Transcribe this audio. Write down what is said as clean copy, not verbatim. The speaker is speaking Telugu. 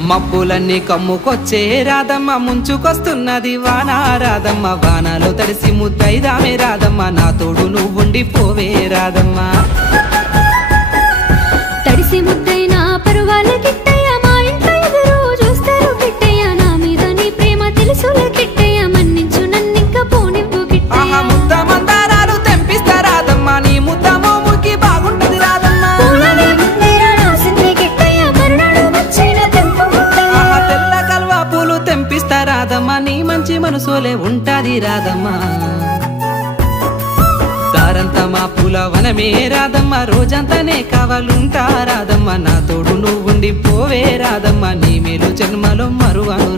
మబ్బులన్నీ కమ్ముకొచ్చే రాధమ్మ ముంచుకొస్తున్నది వాన రాధమ్మ వానలో తడిసి ముద్దైదామే రాధమ్మ నా తోడు నువ్వుండి పోవే రాధమ్మ తడిసి ముద్దైనా పరువాల కిట్టయ్య మా ఇంట్లో ఎదురు చూస్తారు కిట్టయ్య నా మీద నీ ప్రేమ తెలుసులే కిట్టయ్య మన్నించు నన్నింక పోనివ్వు కిట్టయ్య ముద్ద మందారాలు తెంపిస్తా రాధమ్మ నీ ముద్ద మోముకి బాగుంటది రాధమ్మ తెల్ల కల్వా పూలు తెంపిస్తా రాధమ్మ నీ మంచి మనసులే ఉంటాది రాధమ్మ దారంతా మా పూల వనమే రాధమ్మ రోజంతానే కావాలుంటా రాధమ్మ నా తోడు నువ్వుండి పోవే రాధమ్మ నీ మేలు జన్మలో మరువను